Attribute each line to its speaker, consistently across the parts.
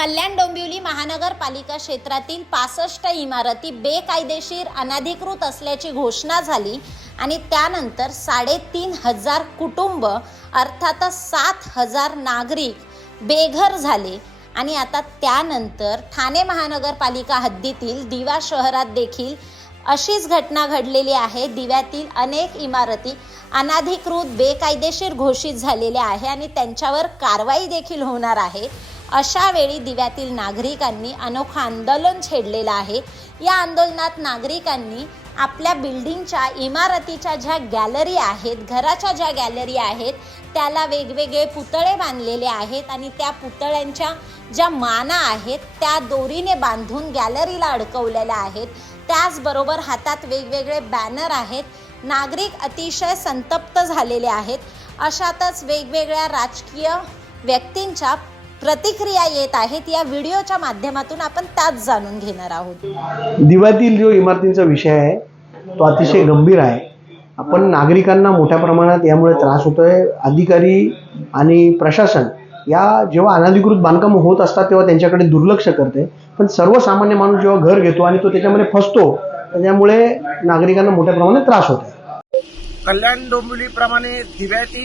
Speaker 1: कल्याण डोंबिवली महानगरपालिका क्षेत्रातील पासष्ट इमारती बेकायदेशीर अनधिकृत असल्याची घोषणा झाली आणि त्यानंतर साडेतीन हजार कुटुंब अर्थातच सात हजार नागरिक बेघर झाले. आणि आता त्यानंतर ठाणे महानगरपालिका हद्दीतील दिवा शहरात देखील अशीच घटना घडलेली आहे. दिव्यातील अनेक इमारती अनाधिकृत बेकायदेशीर घोषित झालेल्या आहे आणि त्यांच्यावर कारवाई देखील होणार आहे. अशा वेळी दिव्यातील नागरिकांनी अनोखं आंदोलन छेडलेलं आहे. या आंदोलनात नागरिकांनी आपल्या बिल्डिंगच्या इमारतीच्या ज्या गॅलरी आहेत घराच्या ज्या गॅलरी आहेत त्याला वेगवेगळे पुतळे बांधलेले आहेत आणि त्या पुतळ्यांच्या ज्या माना आहेत त्या दोरीने बांधून गॅलरीला अडकवलेल्या आहेत. त्याचबरोबर हातात वेगवेगळे बॅनर आहेत. नागरिक अतिशय संतप्त झालेले आहेत. अशातच वेगवेगळ्या राजकीय व्यक्तींच्या प्रतिक्रिया येत आहेत. या व्हिडिओच्या माध्यमातून आपण त्याच जाणून घेणार आहोत.
Speaker 2: दिव्यातील जो इमारतींचा विषय आहे तो अतिशय गंभीर आहे. आपण नागरिकांना मोठ्या प्रमाणात यामुळे त्रास होतोय. अधिकारी आणि प्रशासन या जेव्हा अनधिकृत बांधकाम होत असतात तेव्हा त्यांच्याकडे दुर्लक्ष करते. पण सर्वसामान्य माणूस जेव्हा घर घेतो आणि तो त्याच्यामध्ये फसतो त्याच्यामुळे नागरिकांना मोठ्या प्रमाणात त्रास होतो
Speaker 3: कल्याण डोंबिवलीप्रमाणे दिव्याती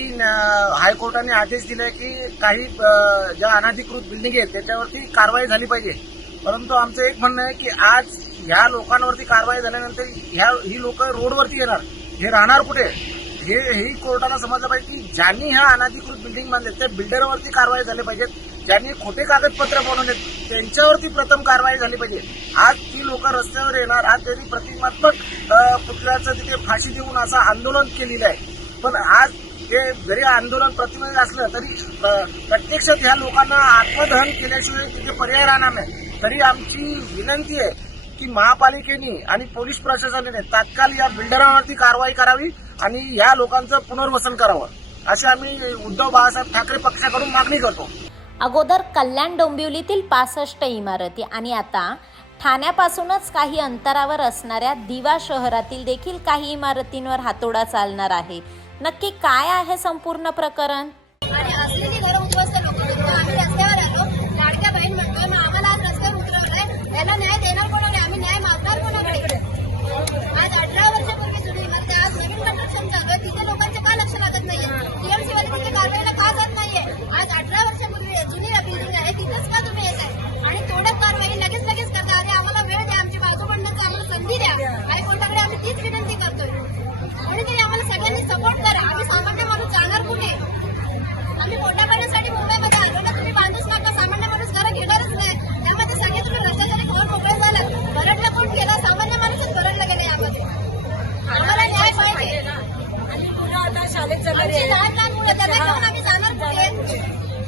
Speaker 3: हायकोर्टाने आदेश दिले की काही ज्या अनाधिकृत बिल्डिंग आहेत त्याच्यावरती कारवाई झाली पाहिजे. परंतु आमचं एक म्हणणं आहे की आज ह्या लोकांवरती कारवाई झाल्यानंतर ह्या ही लोक रोडवरती येणार. हे राहणार कुठे? हे ही कोर्टाला समजलं पाहिजे की ज्यांनी ह्या अनाधिकृत बिल्डिंग बांधले त्या बिल्डरवरती कारवाई झाली पाहिजे. ज्यांनी खोटे कागदपत्र बनवले त्यांच्यावरती प्रथम कारवाई झाली पाहिजे. आज ती लोक रस्त्यावर येणार आज त्यांनी प्रतिमात्मक पुतळ्याचं तिथे फाशी देऊन असं आंदोलन केलेलं आहे. पण आज हे जरी आंदोलन प्रतिबंधित असलं तरी प्रत्यक्षात ह्या लोकांना आत्मदहन केल्याशिवाय तिथे पर्याय राहणार नाही. तरी आमची विनंती आहे की महापालिकेने आणि पोलीस प्रशासनाने तात्काळ या बिल्डरांवरती कारवाई करावी. आणि या लोकांचं पुनर्वसन करावं अशी आम्ही उद्धव बाळासाहेब ठाकरे पक्षाकडून मागणी करतो.
Speaker 1: अगोदर कल्याण डोंबिवलीतील पासष्ट इमारती आणि आता ठाण्यापासूनच काही अंतरावर असणाऱ्या दिवा शहरातील देखील काही इमारतींवर हातोडा चालणार आहे. नक्की काय आहे संपूर्ण प्रकरण?
Speaker 4: आणि असलेली घरं उद्ध्वस्त लोक आम्ही रस्त्यावर
Speaker 5: 他
Speaker 4: 们
Speaker 5: 两
Speaker 4: लहान लहान मुलं त्यांना घेऊन आम्ही जाणार कुठे?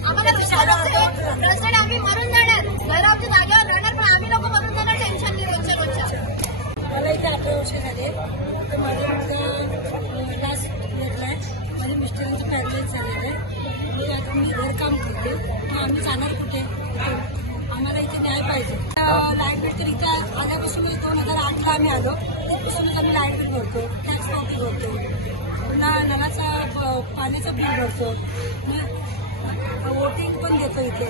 Speaker 4: आम्हाला रस्त्याने आम्ही मरून जाणार. घर आमच्या जागेवर राहणार पण आम्ही लोक मरून जाणार टेन्शन नाही रोजच्या रोजच्या.
Speaker 5: मला इथे अठरा वर्ष झाले. तर माझा मुलगा लास्ट माझ्या मिस्टरांची झालेलं आहे. मी आता मी घरकाम करते. मग आम्ही जाणार कुठे? आम्हाला इथे न्याय पाहिजे. लाइट बिल तर इथं आल्यापासून दोन हजार आठला आम्ही आलो. तिथपासूनच आम्ही लाइट बिल भरतो. टॅक्स पावती भरतो. पुन्हा पाण्याचं बिल भरतो. मग वोटिंग पण घेतो इथे.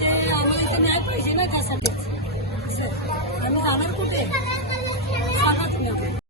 Speaker 5: ते आम्हाला इथे न्याय पाहिजे ना त्यासाठीच आम्ही जाणार कुठे? सांगा तुम्ही